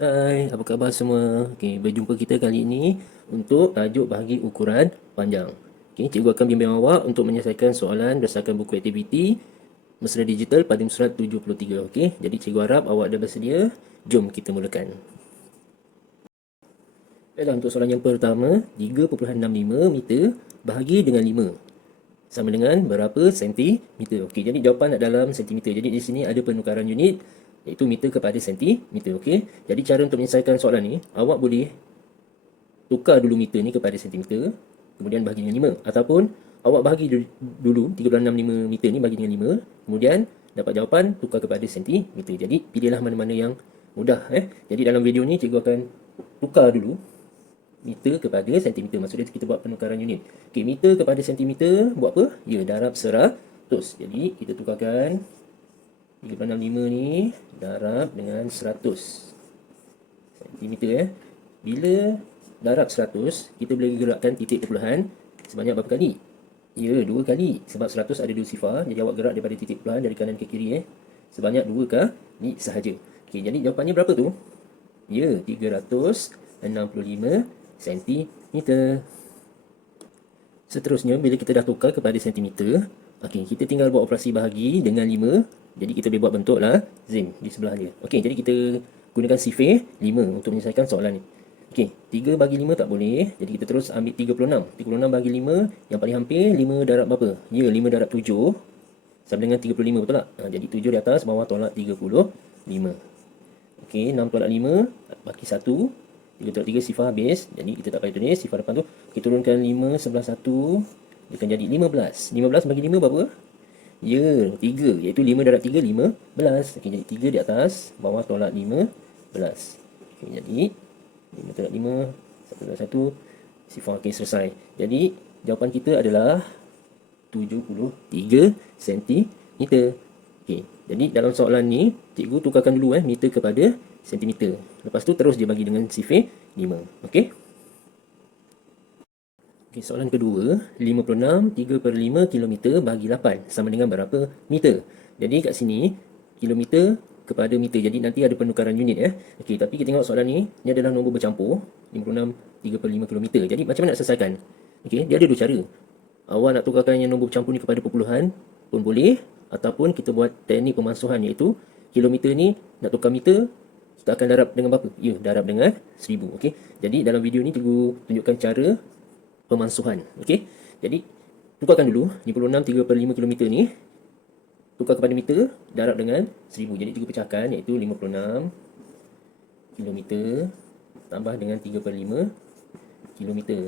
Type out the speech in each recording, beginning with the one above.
Hai, apa khabar semua? Okey, berjumpa kita kali ini untuk tajuk bahagi ukuran panjang. Okey, cikgu akan bimbing awak untuk menyelesaikan soalan berdasarkan buku aktiviti Mesra Digital pada surat 73. Okey, jadi cikgu harap awak dah bersedia. Jom kita mulakan. Baiklah, untuk soalan yang pertama, 3.65 meter bahagi dengan 5 sama dengan berapa sentimeter? Okey, jadi jawapan dalam sentimeter. Jadi di sini ada penukaran unit iaitu meter kepada sentimeter. Okey, jadi cara untuk menyelesaikan soalan ni, awak boleh tukar dulu meter ni kepada sentimeter, kemudian bahagi dengan 5. Ataupun awak bahagi dulu 3.65 meter ni bagi dengan 5, kemudian dapat jawapan tukar kepada sentimeter. Jadi pilihlah mana-mana yang mudah. Jadi dalam video ni cikgu akan tukar dulu meter kepada sentimeter. Maksudnya kita buat penukaran unit. Okey, meter kepada sentimeter buat apa? Ya, darab 100. Jadi kita tukarkan 3.65 ni darab dengan 100 sentimeter. Bila darab 100, kita boleh gerakkan titik perpuluhan sebanyak berapa kali? Ya, 2 kali. Sebab 100 ada 2 sifar. Jadi awak gerak daripada titik perpuluhan dari kanan ke kiri sebanyak 2 kali sahaja. Okey, jadi jawapannya berapa tu? Ya, 365 sentimeter. Seterusnya, bila kita dah tukar kepada sentimeter, okey, kita tinggal buat operasi bahagi dengan 5. Jadi kita boleh buat bentuk lah zim di sebelah dia. Okey, jadi kita gunakan sifir 5 untuk menyelesaikan soalan ni. Okey, 3 bagi 5 tak boleh. Jadi kita terus ambil 36. 36 bagi 5, yang paling hampir 5 darab berapa? Ya, 5 darab 7 sama dengan 35, betul tak? Jadi 7 di atas, bawah tolak 35. Okey, 6 tolak 5, bagi 1. 3 tolak 3, sifar habis. Jadi kita tak payah tulis sifar depan tu. Kita turunkan 5 sebelah 1. Dia akan jadi 15. 15 bagi 5 berapa? Ya, 3. Iaitu 5 darab 3, 15. Okey, jadi 3 di atas, bawah tolak 15. Okey, jadi 5 tolak 5, 1 tolak 1, sifar. Okey, selesai. Jadi jawapan kita adalah 73 cm. Okey, jadi dalam soalan ni, cikgu tukarkan dulu meter kepada sentimeter. Lepas tu terus dia bagi dengan sifir 5. Okey. Okey, soalan kedua, 56 3/5 km bagi 8 sama dengan berapa meter? Jadi kat sini kilometer kepada meter. Jadi nanti ada penukaran unit Okey, tapi kita tengok soalan ni, ni adalah nombor bercampur, 56 3/5 km. Jadi macam mana nak selesaikan? Okey, dia ada dua cara. Awak nak tukarkan yang nombor bercampur ni kepada perpuluhan pun boleh, ataupun kita buat teknik pemansuhan, iaitu kilometer ni nak tukar meter, kita akan darab dengan berapa? Ya, darab dengan 1000. Okey. Jadi dalam video ni cikgu tunjukkan cara pemansuhan. Okey. Jadi tukarkan dulu 56 3/5 km ni tukar kepada meter, darab dengan 1000. Jadi cikgu pecahkan, iaitu 56 km tambah dengan 3/5 km.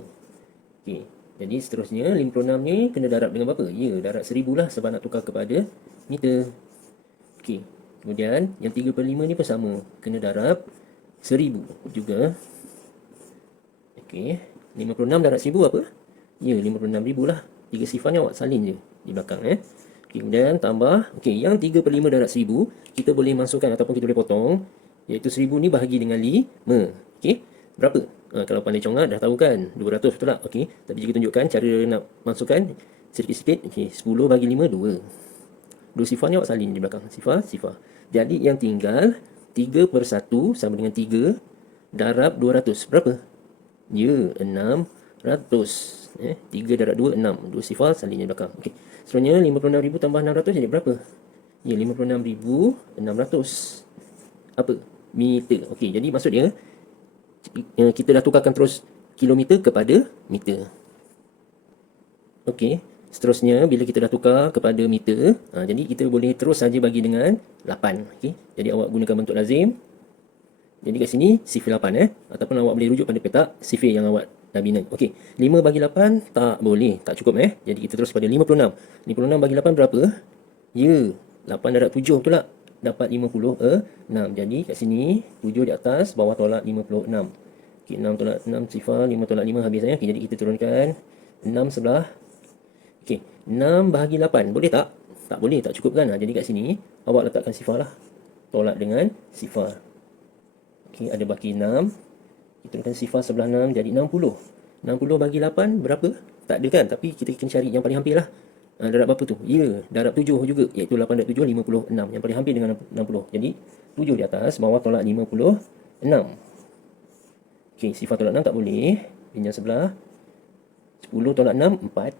Okey. Jadi seterusnya 56 ni kena darab dengan berapa? Ya, darab 1000 lah sebab nak tukar kepada meter. Okey. Kemudian yang 3/5 ni pun sama, kena darab 1000 juga. Okey. 56 darab 1000 apa? Ya, 56,000 lah. 3 sifar ni awak salin je di belakang Okey, kemudian tambah. Okey, yang 3/5 darab 1000 kita boleh masukkan ataupun kita boleh potong, iaitu 1000 ni bahagi dengan 5. Okey, berapa? Kalau pandai congat dah tahu kan, 200, betul tak? Okey, tapi jika tunjukkan cara nak masukkan sikit-sikit. Okey, 10 bagi 5, 2. 2 sifar ni awak salin di belakang. Sifar, sifar. Jadi yang tinggal 3/1 sama dengan 3 darab 200. Berapa? Ya, 600. 3 darab 2, 6. 2 sifar salin di belakang. Okey, seterusnya 56,000 tambah 600 jadi berapa? Ya, 56,600 apa? Meter. Okey, jadi maksudnya kita dah tukarkan terus kilometer kepada meter. Okey, seterusnya bila kita dah tukar kepada meter, jadi kita boleh terus saja bagi dengan 8. Okey, jadi awak gunakan bentuk lazim. Jadi kat sini sifir 8 ataupun awak boleh rujuk pada petak sifir yang awak dah bina. Okey, 5 bagi 8 tak boleh, tak cukup Jadi kita terus pada 56. 56 bagi 8 berapa? Ya, 8 darab 7, betul tak? Dapat 56. Jadi kat sini 7 di atas, bawah tolak 56. Okey, 6 tolak 6 sifar, 5 tolak 5 habis Okey, jadi kita turunkan 6 sebelah. Okey, 6 bahagi 8 boleh tak? Tak boleh, tak cukup kan? Jadi kat sini awak letakkan sifar lah. Tolak dengan sifar. Okey, ada baki 6. Kita turunkan sifar sebelah 6 jadi 60. 60 bagi 8 berapa? Tak ada kan? Tapi kita kena cari yang paling hampir lah. Darab berapa tu? Ya, darab 7 juga, iaitu 8 darab 7, 56. Yang paling hampir dengan 60. Jadi 7 di atas, bawah tolak 56. 6. Okey, sifar tolak 6 tak boleh. Pinjam sebelah. 10 tolak 6, 4.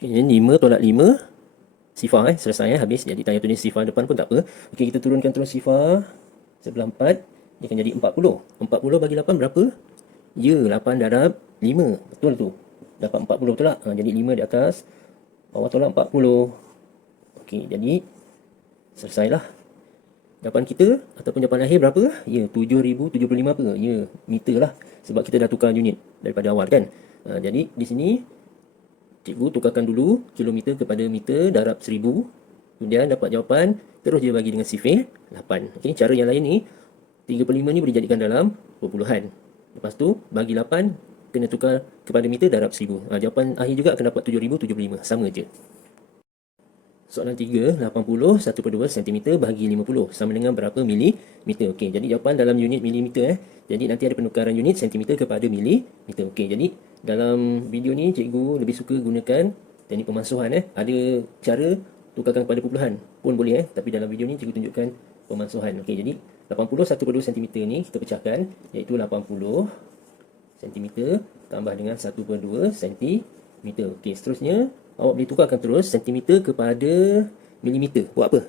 Okay, 5 tolak 5. Sifar selesai habis. Jadi tak payah tulis sifar depan pun tak apa. Okey, kita turunkan terus sifar. Sebelah 4. Dia akan jadi 40. 40 bagi 8 berapa? Ya, 8 darab 5. Betul tu. Dapat 40 betul tak? Jadi 5 di atas. Bawah tolak 40. Okey, jadi selesailah. Jawapan kita ataupun jawapan akhir berapa? Ya, 7075 apa? Ya, meter lah. Sebab kita dah tukar unit daripada awal kan. Jadi di sini cikgu tukarkan dulu kilometer kepada meter darab 1000. Kemudian dapat jawapan, terus dia bagi dengan sifir 8. Okey, cara yang lain ni 3/5 ni boleh jadikan dalam perpuluhan. Lepas tu bagi 8 kena tukar kepada meter darab 1000. Jawapan akhir juga akan dapat 7075. Sama je. Soalan 3, 80 1/2 cm bahagi 50 sama dengan berapa milimeter? Okey, jadi jawapan dalam unit milimeter Jadi nanti ada penukaran unit cm kepada milimeter. Okey, jadi dalam video ni cikgu lebih suka gunakan teknik pemansuhan Ada cara tukarkan kepada perpuluhan pun boleh tapi dalam video ni cikgu tunjukkan pemansuhan. Okey, jadi 80 1/2 cm ni kita pecahkan iaitu 80 cm tambah dengan 1/2 cm. Okey, seterusnya awak boleh tukarkan terus sentimeter kepada milimeter. Buat apa?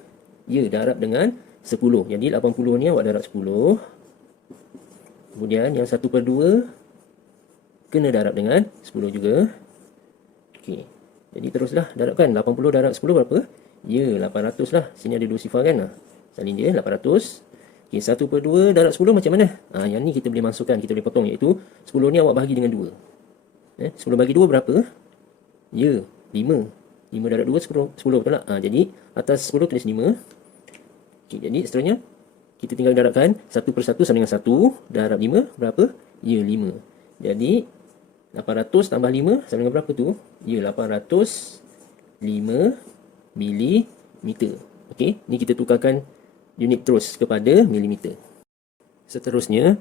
Ya, darab dengan 10. Jadi 80 ni awak darab 10. Kemudian yang 1/2 kena darab dengan 10 juga. Okey. Jadi teruslah darabkan. 80 darab 10 berapa? Ya, 800 lah. Sini ada dua sifar kan? Salin dia 800. Okey, 1/2 darab 10 macam mana? Yang ni kita boleh masukkan, kita boleh potong iaitu 10 ni awak bahagi dengan 2. 10 bagi 2 berapa? Ya, 5. 5 darab 2, 10 betul tak? Jadi, atas 10 tulis 5. Okey, jadi seterusnya, kita tinggal darabkan 1/1 sama dengan 1. Darab 5, berapa? Ya, 5. Jadi, 800 tambah 5 sama dengan berapa tu? Ya, 805 milimeter. Okey, ni kita tukarkan unit terus kepada milimeter. Seterusnya,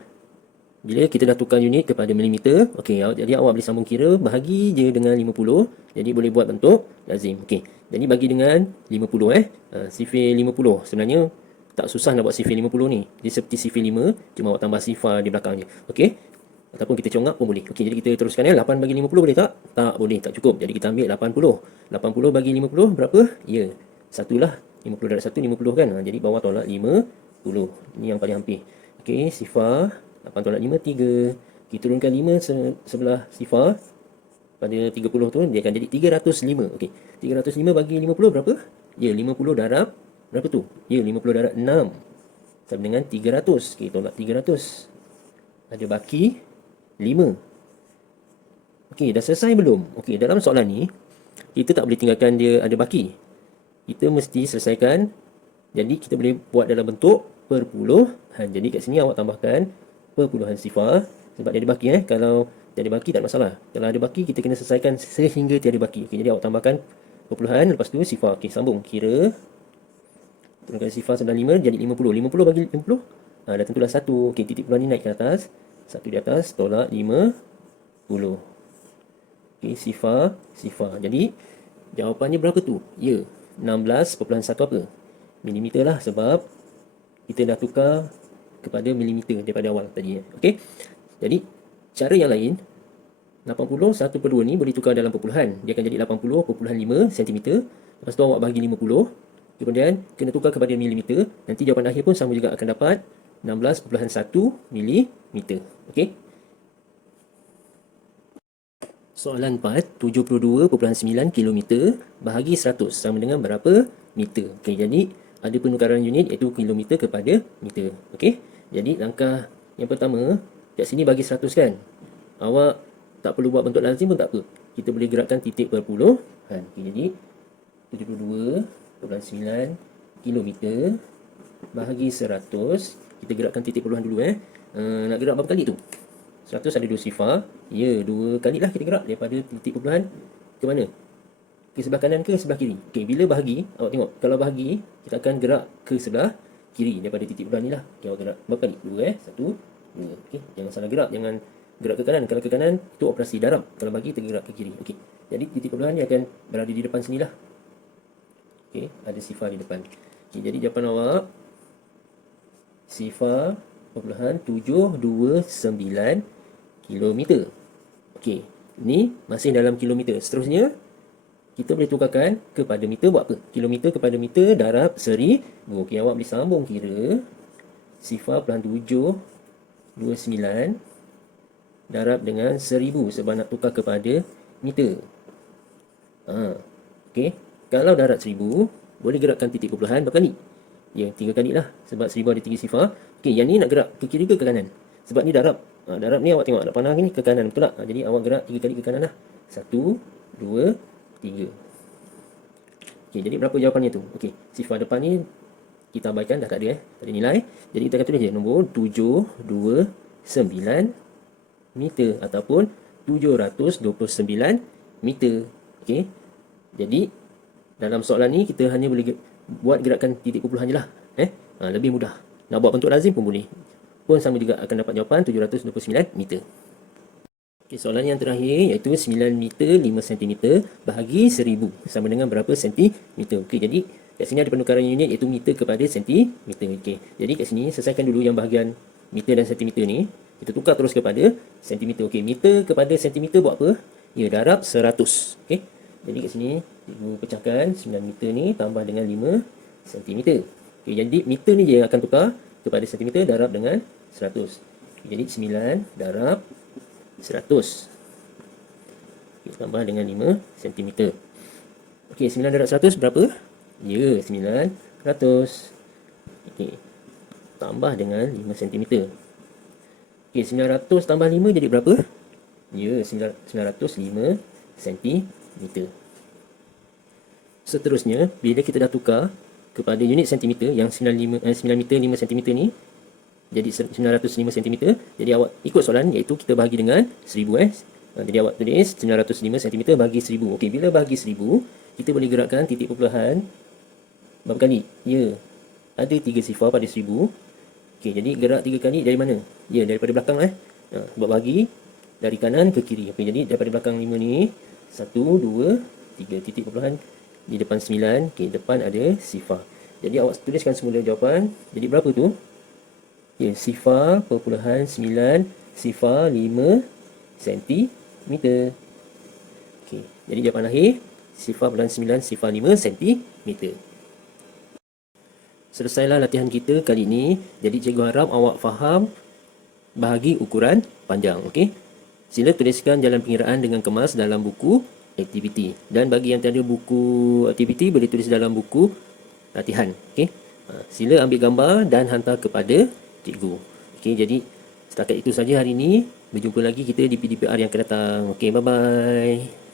bila kita dah tukar unit kepada milimeter, okey, jadi awak boleh sambung kira, bahagi je dengan 50. Jadi boleh buat bentuk lazim. Okey, jadi bagi dengan 50 sifir 50. Sebenarnya tak susah nak buat sifir 50 ni. Dia seperti sifir 5, cuma awak tambah sifar di belakang je. Okey, ataupun kita congak pun boleh. Okey, jadi kita teruskan 8 bagi 50 boleh tak? Tak boleh, tak cukup. Jadi kita ambil 80. 80 bagi 50 berapa? Ya, 1 lah. 50 darab 1, 50 kan? Jadi bawah tolak 50. Ini yang paling hampir. Okey, sifar 8 tolak 5, 3. Kita turunkan 5 sebelah sifar. Pada 30 tu, dia akan jadi 305. Okey, 305 bagi 50 berapa? Ya, 50 darab berapa tu? Ya, 50 darab 6. Sama dengan 300. Okey, tolak 300. Ada baki 5. Okey, dah selesai belum? Okey, dalam soalan ni, kita tak boleh tinggalkan dia ada baki. Kita mesti selesaikan. Jadi, kita boleh buat dalam bentuk perpuluhan. Jadi, kat sini awak tambahkan perpuluhan sifar. Sebab dia ada baki Kalau tiada baki tak ada masalah. Kalau ada baki, kita kena selesaikan sehingga tiada baki. Okey, jadi awak tambahkan perpuluhan. Lepas tu sifar. Okey, sambung. Kira. Turunkan sifar sebelah 5 jadi 50. 50 bagi 50. Dah tentulah 1. Okey, titik puluhan ni naik ke atas. 1 di atas. Tolak 50. Okey, sifar. Jadi, jawapannya berapa tu? Ya, 16.1 apa? Milimeter lah sebab kita dah tukar kepada milimeter daripada awal tadi. Okey. Jadi, cara yang lain 80 1/2 ni boleh tukar dalam perpuluhan. Dia akan jadi 80.5 cm. Lepas tu awak bahagi 50. Kemudian kena tukar kepada milimeter. Nanti jawapan akhir pun sama juga akan dapat 16.1 milimeter. Okey. Soalan 4, 72.9 km bahagi 100 sama dengan berapa meter? Okey, jadi ada penukaran unit iaitu kilometer kepada meter. Okey. Jadi langkah yang pertama, kat sini bagi 100 kan. Awak tak perlu buat bentuk lazim pun tak apa. Kita boleh gerakkan titik perpuluhan. Okey, jadi 72.9 km bahagi 100. Kita gerakkan titik perpuluhan dulu nak gerak berapa kali tu? 100 ada 2 sifar. Ya, 2 kali lah kita gerak daripada titik perpuluhan ke mana? Ke sebelah kanan ke sebelah kiri? Okey, bila bahagi, awak tengok. Kalau bahagi, kita akan gerak ke sebelah kiri daripada titik perpuluhan ni lah. Okey, awak gerak berapa kali? 2 1, 2. Okey, jangan salah gerak, jangan gerak ke kanan. Kalau ke kanan, itu operasi darab. Kalau bagi, kita gerak ke kiri. Okey, jadi titik perpuluhan ni akan berada di depan sini lah. Okey, ada sifar di depan. Okey, jadi jawapan awak sifar 0.729 kilometer. Okey, ni masih dalam kilometer. Seterusnya, kita boleh tukarkan kepada meter. Buat apa? Kilometer kepada meter darab 1000. Okey, awak boleh sambung kira sifar 0.729 darab dengan 1000 sebab nak tukar kepada meter. Okey, kalau darab 1000, boleh gerakkan titik perpuluhan berapa kali? Ya, 3 kali lah. Sebab 1000 ada 3 sifar. Okey, yang ni nak gerak ke kiri ke kanan? Sebab ni darab. Darab ni awak tengok ada panah ni ke kanan, betul tak? Jadi awak gerak 3 kali ke kanan lah. 1, 2, 3. Okey, jadi berapa jawapannya tu? Okey, sifar depan ni kita abaikan, dah tak ada tak ada nilai. Jadi kita akan tulis je nombor 729 meter ataupun 729 meter. Okey. Jadi dalam soalan ni kita hanya boleh buat gerakan titik perpuluhan je lah. Lebih mudah. Nak buat bentuk lazim pun boleh. Pun sama juga akan dapat jawapan 729 meter. Okey, soalan yang terakhir iaitu 9 meter 5 cm bahagi 1000 sama dengan berapa sentimeter. Okey, jadi kat sini ada penukaran unit iaitu meter kepada sentimeter. Okey, jadi kat sini selesaikan dulu yang bahagian meter dan sentimeter ni. Kita tukar terus kepada sentimeter. Okey, meter kepada sentimeter buat apa? Ya, darab 100. Okey. Jadi kat sini cikgu pecahkan 9 meter ni tambah dengan 5 cm. Okey, jadi meter ni je yang akan tukar kepada sentimeter darab dengan 100. Okey, jadi 9 darab 100. Okey, tambah dengan 5 cm. Okey, 9 darab 100 berapa? Ya, 900. Okey. Tambah dengan 5 cm. Okey, 900 tambah 5 jadi berapa? Ya, 905 cm. Seterusnya, bila kita dah tukar kepada unit sentimeter yang 9 meter 5 cm ni jadi 905 cm. Jadi awak ikut soalan iaitu kita bahagi dengan 1000 Jadi awak tulis 905 cm bagi 1000. Okey, bila bagi 1000, kita boleh gerakkan titik perpuluhan berapa kali? Ya, ada 3 sifar pada 1000. Okey, jadi gerak 3 kali dari mana? Ya, daripada belakang buat bagi dari kanan ke kiri. Okey, jadi daripada belakang 5 ni 1, 2, 3 titik perpuluhan di depan 9. Okey, depan ada sifar. Jadi awak tuliskan semula jawapan. Jadi berapa tu? Ya, sifar perpuluhan 9 sifar 5 cm. Okey, jadi jawapan akhir sifar perpuluhan 9 sifar 5 cm. Selesailah latihan kita kali ini. Jadi cikgu harap awak faham bahagi ukuran panjang. Okey, sila tuliskan jalan pengiraan dengan kemas dalam buku aktiviti. Dan bagi yang tiada buku aktiviti, boleh tulis dalam buku latihan. Okey, sila ambil gambar dan hantar kepada cikgu. Okey, jadi setakat itu saja hari ini. Berjumpa lagi kita di PDPR yang akan datang. Okey, bye-bye.